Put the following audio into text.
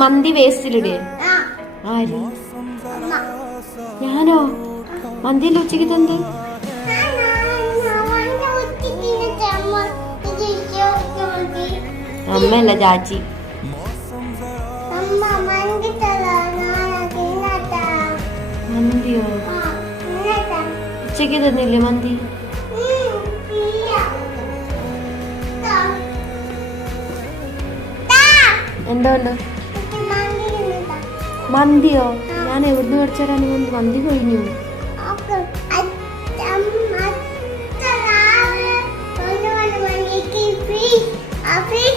മന്തി വേസ്റ്റിലിടേ? ആര്? ഞാനോ? മന്തിയിൽ ഉച്ചക്ക് തന്ത് അമ്മയല്ല ചാച്ചി. മന്തിയോ? ഉച്ചക്ക് തന്നില്ലേ മന്തി? എന്തോ മന്തിയോ? ഞാൻ എവിടുന്ന് മേടിച്ചാലാണ് മന്തി കഴിഞ്ഞു. Free.